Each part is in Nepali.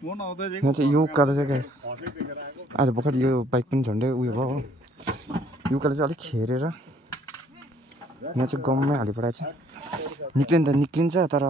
यहाँ चाहिँ यो उकालो चाहिँ गाइस आज भर्खर यो बाइक पनि झन्डै उयो भयो हो यो उकालो चाहिँ अलिक खेरेर यहाँ चाहिँ गममै हालिपठाएको छ निक्लिन त निक्लिन्छ तर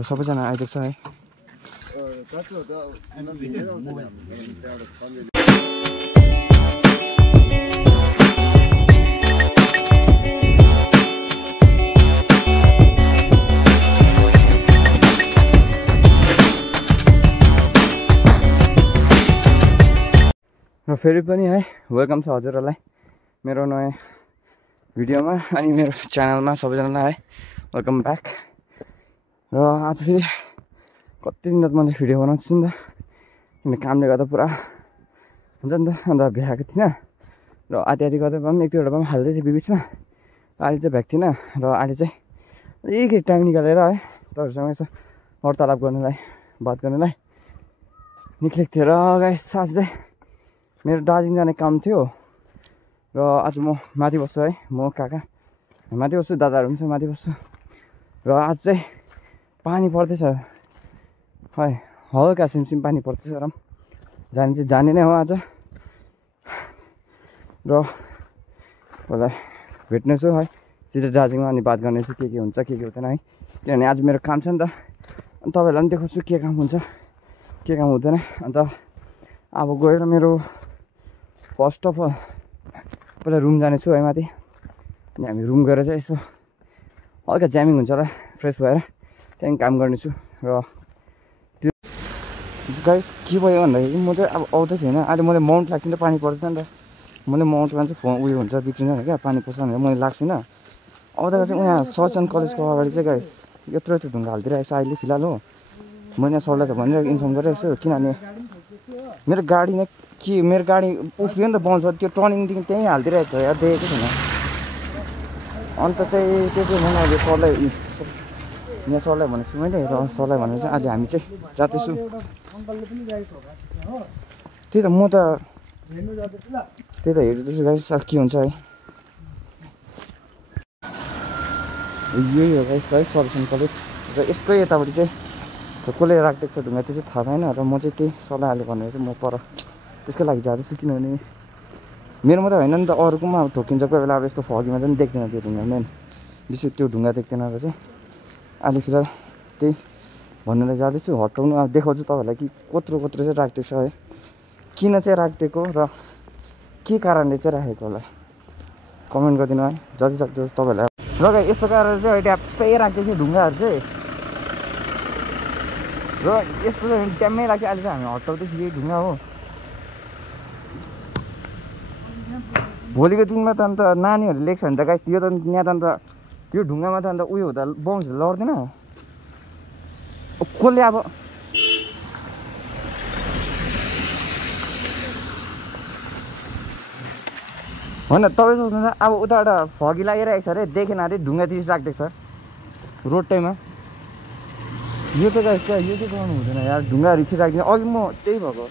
सबैजना आइदिएको छ है र फेरि पनि है वेलकम छ हजुरहरूलाई मेरो नयाँ भिडियोमा अनि मेरो च्यानलमा सबैजनालाई है वेलकम ब्याक र आज फेरि कति दिन मैले भिडियो बनाउँछु नि त किन कामले गर्दा पुरा हुन्छ नि त अन्त भ्याएको थिइनँ र आधी आधी गर्दा पनि एक दुईवटा पनि हाल्दै थिएँ बिचमा अहिले चाहिँ भ्याएको थिइनँ र अहिले चाहिँ एक टाइम निकालेर है तपाईँहरूसँग यसो वार्तालाप गर्नलाई बात गर्नलाई निक्लेको थियो र गाइस आज चाहिँ मेरो दार्जिलिङ जाने काम थियो र आज म माथि बस्छु है म काका माथि बस्छु दादाहरू पनि छ माथि बस्छु र आज चाहिँ पानी पर्दैछ है हल्का सिमसिम पानी पर्दैछ र जाने चाहिँ जाने नै हो आज र मलाई भेट्नेछु है सिधै दार्जिलिङमा अनि बात गर्नेछु के हुन्छ के हुँदैन है किनभने आज मेरो काम छ नि त अनि तपाईँहरूलाई पनि देखाउँछु के काम हुन्छ के काम हुँदैन अन्त अब गएर मेरो फर्स्ट अफ अल पहिला रुम जानेछु है माथि अनि हामी रुम गएर चाहिँ यसो हल्का ज्यामिङ हुन्छ होला फ्रेस भएर त्यहाँदेखि काम गर्नेछु र त्यो गाइस के भयो भन्दाखेरि म चाहिँ अब आउँदै थिएन अहिले मैले माउन्ट लाग्छ नि त पानी पर्दैछ नि त मैले माउन्टमा चाहिँ फोन उयो हुन्छ बिग्रिँदैन क्या पानी पर्छ भनेर मैले लाग्छिनँ आउँदा चाहिँ उहाँ सर्चन कलेजको अगाडि चाहिँ गाइस यत्रो यत्रो ढुङ्गा हालिदिइरहेको छ अहिले फिलहाल हो मैले यहाँ सरलाई त भनिरहेको इन्फर्म गरिरहेको छु किनभने मेरो गाडी नै के मेरो गाडी उफ्रियो नि त बाउँछ त्यो टर्निङदेखि त्यहीँ हालिदिइरहेको छ यार देखेको छैन अन्त चाहिँ त्यो चाहिँ मैले अहिले सरलाई यहाँ सरलाई भनेको छु मैले र सरलाई भनेर चाहिँ अहिले हामी चाहिँ जाँदैछु त्यही त म त त्यही त हेर्दैछु गाइस के हुन्छ है यही हो गाइस है सर्भिसिङ कलेज र यसकै यतापट्टि चाहिँ कसले राखिदिएको छ ढुङ्गा त्यो चाहिँ थाहा भएन र म चाहिँ त्यही सल्लाह अहिले भनेर चाहिँ म पर त्यसकै लागि जाँदैछु किनभने मेरो मात्रै होइन नि त अरूकोमा अब ठोकिन्छ कोही बेला अब यस्तो फगीमा चाहिँ देख्दैन त्यो ढुङ्गा मेन विशेष त्यो ढुङ्गा देख्दैन र चाहिँ अहिले फिलहाल त्यही भन्नलाई जाँदैछु हटाउनु अब देखाउँछु तपाईँहरूलाई कि कत्रो चाहिँ राखिदिएको छ है किन चाहिँ राखिदिएको र के कारणले चाहिँ राखेको होला कमेन्ट गरिदिनु है जति सक्दो तपाईँहरूलाई र यस्तो कारणले चाहिँ ट्याप्पै राखिदिएको थियो ढुङ्गाहरू चाहिँ र यस्तो चाहिँ ट्याम्मै राख्यो अहिले चाहिँ हामी हटाउँदैछु यही ढुङ्गा हो भोलिको दिनमा त अन्त नानीहरूले लेख्छ भने त गाइस यो त यहाँ त अन्त त्यो ढुङ्गामा त अन्त उयो हुँदा बाउन्सहरू लड्दैन कसले अब होइन तपाईँ सोच्नुहुन्छ अब उताबाट फगी लागिरहेको छ अरे देखेन अरे ढुङ्गा तिस राखिदिएको छ रोड टाइममा यो चाहिँ गाइस यो चाहिँ गर्नु हुँदैन यार ढुङ्गाहरू चाहिँ राखिदिनु अघि म त्यही भएको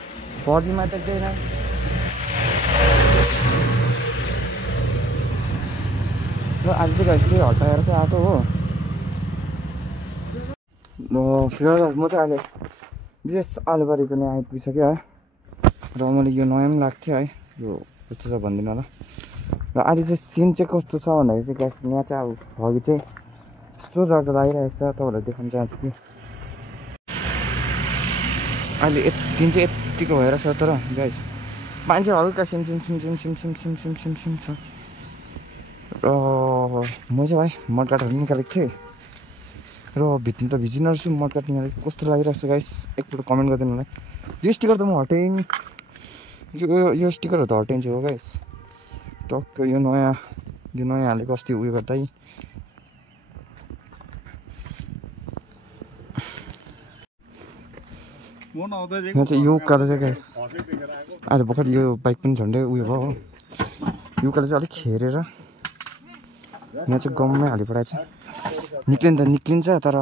फगीमा त केही न र आज चाहिँ गाइस त्यही हटाएर चाहिँ आएको हो फिलहाल म चाहिँ अहिले विशेष आलुबारीको यहाँ आइपुगिसक्यो है र मैले यो नयाँ पनि लाग्थ्यो है यो कस्तो छ भनिदिनु होला र अहिले चाहिँ सिन चाहिँ कस्तो छ भन्दाखेरि चाहिँ गाइस यहाँ चाहिँ अब फगी चाहिँ यस्तो डरडर लागिरहेको छ तपाईँहरूलाई देखाउन चाहन्छु कि अहिले दिन चाहिँ यत्तिको भएर छ तर गाइस मान्छे हल्का सिमसिम छ र म चाहिँ भाइ मडकाटहरू निकालेको थिएँ र भित्नु त भिजिन रहेछु मडकाट निकालेको कस्तो लागिरहेको छ गाइस एकपल्ट कमेन्ट गरिदिनु होला यो स्टिकर त म हटाएँ यो स्टिकरहरू त हटाइन्छ हो गाइस टक्क यो नयाँ हालेको अस्ति उयो गर्दा यहाँ चाहिँ यो उकालो चाहिँ गाइस आज भर्खर यो बाइक पनि झन्डै उयो भयो हो यो उकालो चाहिँ अलिक खेरेर यहाँ चाहिँ गममै हालिपठाएको छ निक्लिन त निक्लिन्छ तर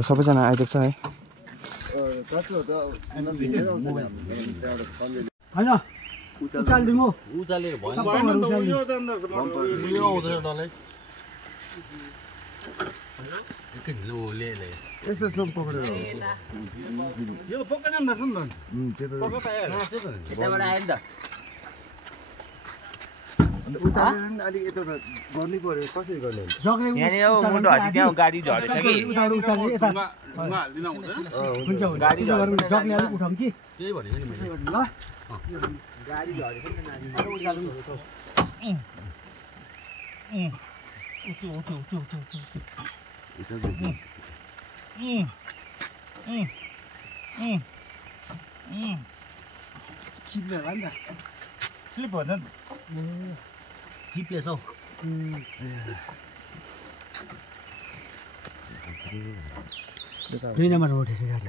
सबैजना आइदिएको छ है होइन उचालिदिउँ उचालेर भयो एकैछिन ल्याए यसो सोम पक्रेर यो पक्कै न त पक्कै आयो यताबाट आयो नि त उचालेर अलिक यता गर्नै पर्यो कसरी गर्ने यहाँनिर मुन्टो हटी त्यहाँ गाडी झरेछ कि गाडी जगले अलिक उठाउँ कि त्यही भनेको नि मैले ल गाडी झरेछ नि नानी चिप्ले होला नि त स्लिप भन्छ नि जिपिएस हौ दुई नम्बरमा उठेछ गाडी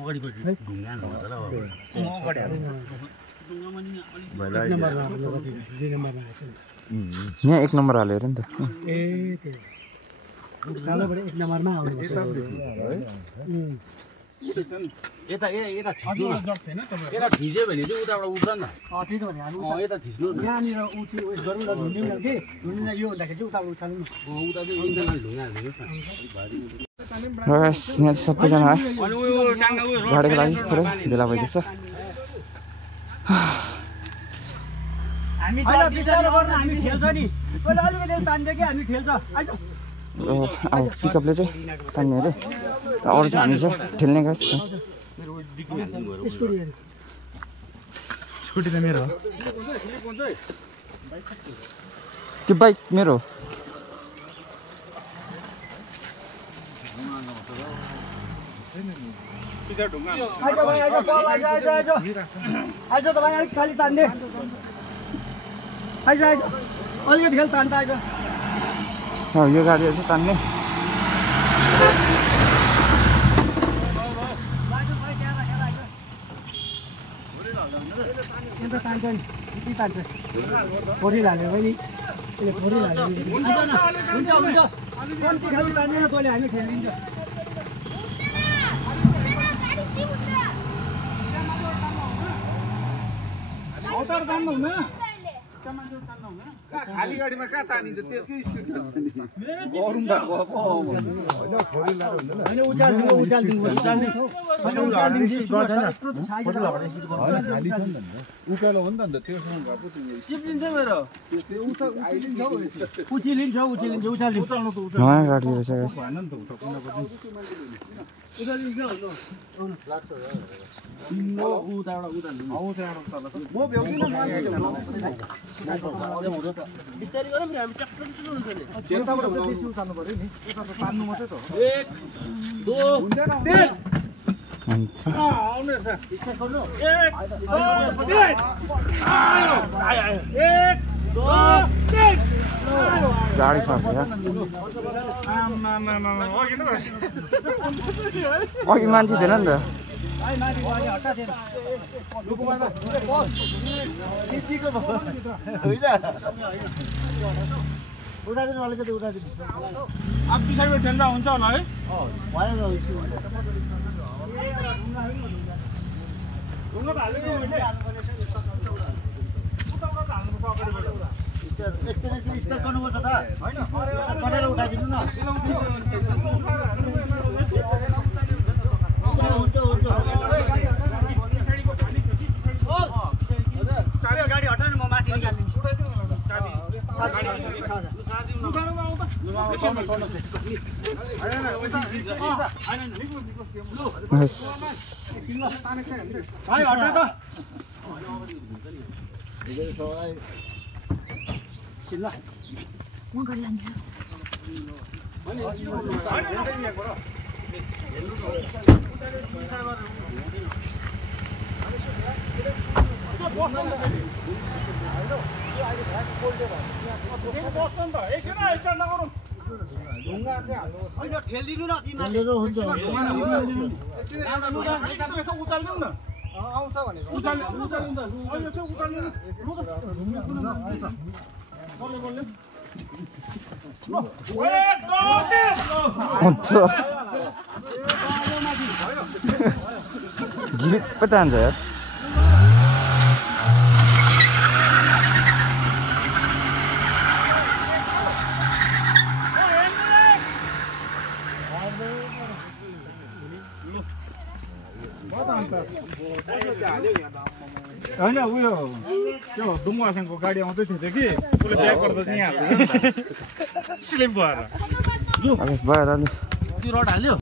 अगाडिपट्टि ढुङ्गा हाल्नु होला दुई नम्बरमा आएछ नि यहाँ 1 नम्बर हालेर नि त ए त्यही कालोबाट 1 नम्बरमा आउनुपर्छ यता यता थिच्नु यता थिच्यो भने चाहिँ उताबाट उठ्छ नि त्यही त भने हामी यता थिच्नु यहाँनिर उठी उयो गरौँ न झुन्ड्यौँ न कि झुन्ड्यौँ यो हुँदाखेरि चाहिँ उताबाट उचाल्नु उता चाहिँ इन्टरनल ढुङ्गा हालिदिनुहोस् न यहाँ चाहिँ सबैजना है गाडीको लागि पुरै भेला भइदिएछ होइन बिस्तारो गर्न हामी ठेल्छ नि पहिला अलिकति तान्दियो कि हामी ठेल्छ आइज अब पिकअपले चाहिँ तान्ने अरे अरू चाहिँ हामी चाहिँ ठेल्ने गाइस स्कुटी त मेरो हो त्यो बाइक मेरो हो आइज भाइ आइज पल आइज आइज आइज आइज तपाईँ अलिक खाली तान्ने आइज आइज अलिकति खेल तान्दा आइज यो गाडीहरू चाहिँ तान्ने अन्त तान्छ नि के तान्छ फोरी हाल्यो भने यसले फोरी हाल्यो हुन्छ हुन्छ कम्ती खालि तान्दैन तैँले हामी खेलिदिन्छ अवतार तान्नु हुँदैन खाली गाडीमा कहाँ तानिन्छ त्यसकै स्पिड होइन उचालिदिनु उकालो हो नि त अन्त त्योसँग भएको चिप्लिन्छ मेरो उचालिन्छ उचालिदिनु नयाँ गाडी रहेछ guys। भएन नि त उता कुनै म भ्याउँदिनँ बिस्तारै गरौँ नि हामी ट्र्याक्टर चलाउनु छैन चेताबाट बेसी उचाल्नु पर्यो नि उता त तान्नु मात्रै त हो 1 2 हुँदैन आउनु रहेछ स्टार्ट गर्नु 1 2 3 गाडी छ अघि मान्छे थिएन नि त उठाइदिनु अलिकति उठाइदिनु अब पछाडिबाट ठेल्दा हुन्छ होला है एकछिन स्टार्ट गर्नुपर्छ त होइन कटेर उठाइदिनु न गाडी हटाउनु म माथि निकालिदिन्छु ठेल्दिनु न हुन्छ उचाल्दिउँ न आउँछ भनेको गिरिट पो तान्छ यार होइन उयो त्यो दुङवासँगको गाडी आउँदै थियो कि उसले ब्याक गर्दा चाहिँ यहाँ स्लिप भएर भएर त्यो रड हाल्यो